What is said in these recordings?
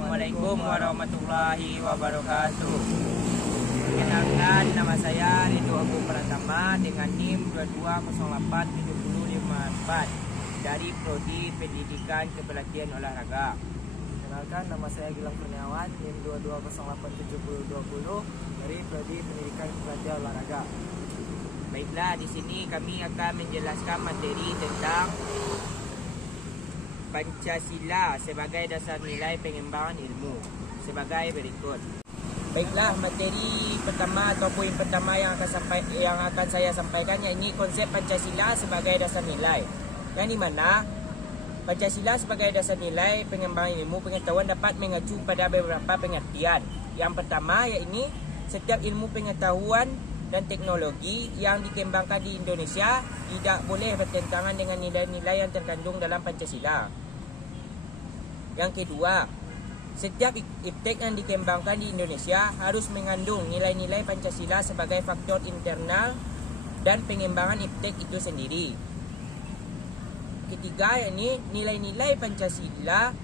Assalamualaikum warahmatullahi wabarakatuh. Perkenalkan, nama saya Ridho Agung Pratama dengan NIM 22087054 dari Prodi Pendidikan Kepelatihan Olahraga. Perkenalkan, nama saya Gilang Kurniawan, NIM 22087020 dari Prodi Pendidikan Kepelatihan Olahraga. Baiklah, di sini kami akan menjelaskan materi tentang Pancasila sebagai dasar nilai pengembangan ilmu sebagai berikut. Baiklah, materi pertama atau poin pertama yang akan saya sampaikan yakni konsep Pancasila sebagai dasar nilai. Yang di mana Pancasila sebagai dasar nilai pengembangan ilmu pengetahuan dapat mengacu pada beberapa pengertian. Yang pertama yakni setiap ilmu pengetahuan dan teknologi yang dikembangkan di Indonesia tidak boleh bertentangan dengan nilai-nilai yang terkandung dalam Pancasila. Yang kedua, setiap iptek yang dikembangkan di Indonesia harus mengandung nilai-nilai Pancasila sebagai faktor internal dan pengembangan iptek itu sendiri. Ketiga, yakni nilai-nilai Pancasila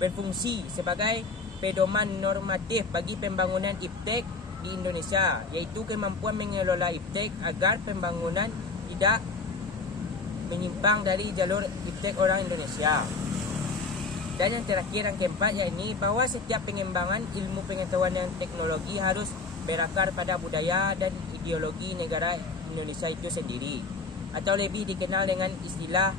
berfungsi sebagai pedoman normatif bagi pembangunan iptek di Indonesia, yaitu kemampuan mengelola iptek agar pembangunan tidak menyimpang dari jalur iptek orang Indonesia. Dan yang terakhir, yang keempat, yakni bahwa setiap pengembangan ilmu pengetahuan dan teknologi harus berakar pada budaya dan ideologi negara Indonesia itu sendiri, atau lebih dikenal dengan istilah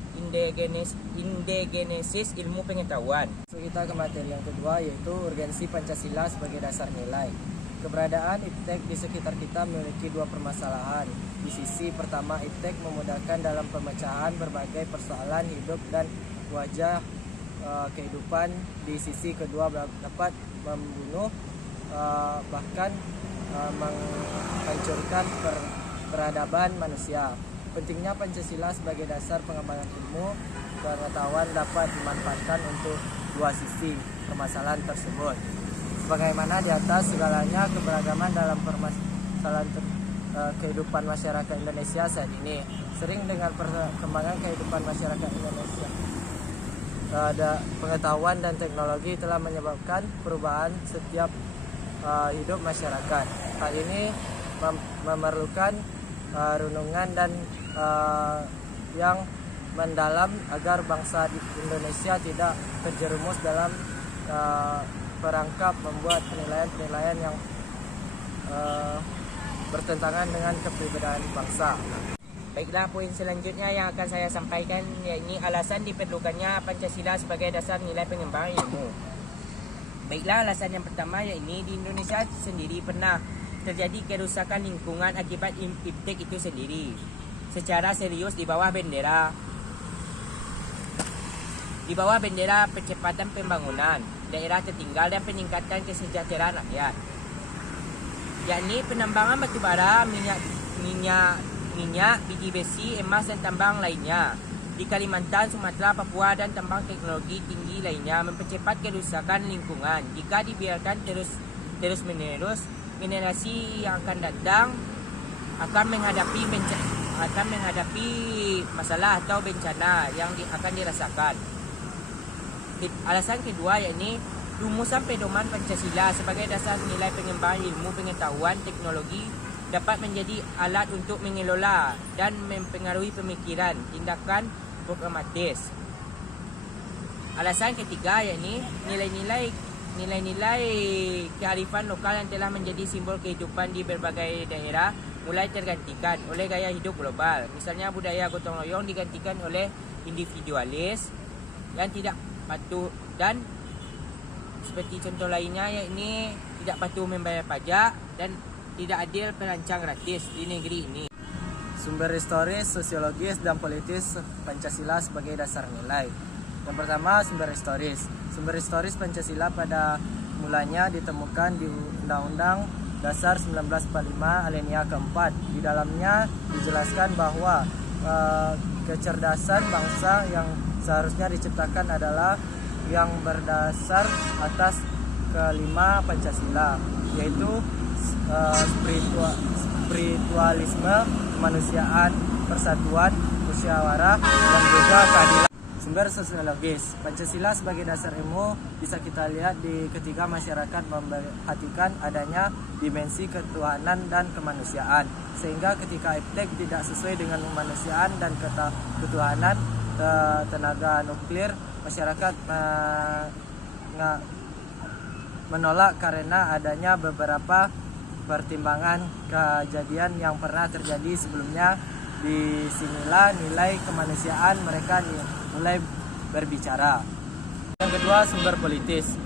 indigenesis ilmu pengetahuan. So, kita ke materi yang kedua, yaitu urgensi Pancasila sebagai dasar nilai. Keberadaan iptek di sekitar kita memiliki dua permasalahan. Di sisi pertama, iptek memudahkan dalam pemecahan berbagai persoalan hidup dan wajah kehidupan. Di sisi kedua, dapat membunuh bahkan menghancurkan peradaban manusia. Pentingnya Pancasila sebagai dasar pengembangan ilmu pengetahuan dapat dimanfaatkan untuk dua sisi permasalahan tersebut. Sebagaimana di atas, segalanya keberagaman dalam permasalahan kehidupan masyarakat Indonesia saat ini. Sering dengan perkembangan kehidupan masyarakat Indonesia, ada pengetahuan dan teknologi telah menyebabkan perubahan setiap hidup masyarakat. Hal ini memerlukan renungan dan yang mendalam agar bangsa Indonesia tidak terjerumus dalam perangkap membuat penilaian-penilaian yang bertentangan dengan kepribadian bangsa. Baiklah, poin selanjutnya yang akan saya sampaikan yakni alasan diperlukannya Pancasila sebagai dasar nilai pengembangan ilmu. Baiklah, alasan yang pertama yakni di Indonesia sendiri pernah terjadi kerusakan lingkungan akibat iptek itu sendiri secara serius di bawah bendera percepatan pembangunan daerah tertinggal dan peningkatan kesejahteraan rakyat, yakni penambangan batubara, minyak, biji besi, emas dan tambang lainnya di Kalimantan, Sumatera, Papua dan tambang teknologi tinggi lainnya mempercepat kerusakan lingkungan. Jika dibiarkan terus-menerus, generasi yang akan datang akan menghadapi masalah atau bencana yang akan dirasakan. Alasan kedua yakni rumusan pedoman Pancasila sebagai dasar nilai pengembangan ilmu pengetahuan teknologi dapat menjadi alat untuk mengelola dan mempengaruhi pemikiran, tindakan programatis. Alasan ketiga yakni nilai-nilai kearifan lokal yang telah menjadi simbol kehidupan di berbagai daerah mulai tergantikan oleh gaya hidup global. Misalnya budaya gotong royong digantikan oleh individualis yang tidak patuh, dan seperti contoh lainnya yakni tidak patuh membayar pajak dan tidak adil perancang gratis di negeri ini. Sumber historis, sosiologis, dan politis Pancasila sebagai dasar nilai. Yang pertama, sumber historis. Sumber historis Pancasila pada mulanya ditemukan di Undang-Undang Dasar 1945 alinea keempat. Di dalamnya dijelaskan bahwa kecerdasan bangsa yang seharusnya diciptakan adalah yang berdasar atas kelima Pancasila, yaitu spiritualisme, kemanusiaan, persatuan, musyawarah, dan juga keadilan. Sumber sosiologis. Pancasila sebagai dasar ilmu bisa kita lihat ketika masyarakat memperhatikan adanya dimensi ketuhanan dan kemanusiaan. Sehingga ketika iptek tidak sesuai dengan kemanusiaan dan ketuhanan tenaga nuklir, masyarakat menolak karena adanya beberapa pertimbangan kejadian yang pernah terjadi sebelumnya. Disinilah nilai kemanusiaan mereka mulai berbicara. Yang kedua, sumber politis.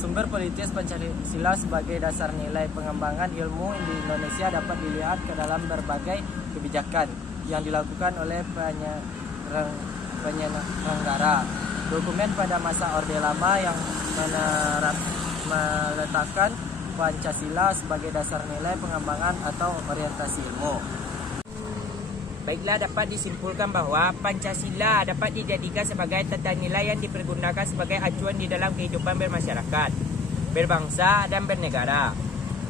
Sumber politis Pancasila sebagai dasar nilai pengembangan ilmu di Indonesia dapat dilihat ke dalam berbagai kebijakan yang dilakukan oleh penyelenggara. Dokumen pada masa Orde Lama yang meletakkan Pancasila sebagai dasar nilai pengembangan atau orientasi ilmu. Baiklah, dapat disimpulkan bahwa Pancasila dapat dijadikan sebagai tata nilai yang dipergunakan sebagai acuan di dalam kehidupan bermasyarakat, berbangsa, dan bernegara.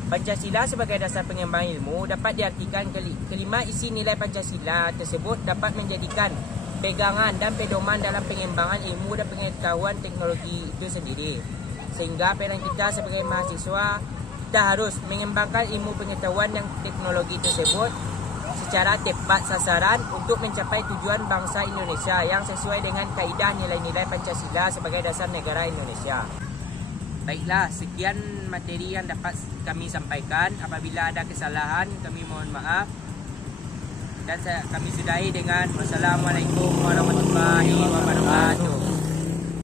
Pancasila sebagai dasar pengembangan ilmu dapat diartikan kelima isi nilai Pancasila tersebut dapat menjadikan pegangan dan pedoman dalam pengembangan ilmu dan pengetahuan teknologi itu sendiri. Sehingga peran kita sebagai mahasiswa, kita harus mengembangkan ilmu pengetahuan dan teknologi tersebut secara tepat sasaran untuk mencapai tujuan bangsa Indonesia yang sesuai dengan kaidah nilai-nilai Pancasila sebagai dasar negara Indonesia. Baiklah, sekian materi yang dapat kami sampaikan. Apabila ada kesalahan, kami mohon maaf. Dan kami sudahi dengan wassalamualaikum warahmatullahi wabarakatuh.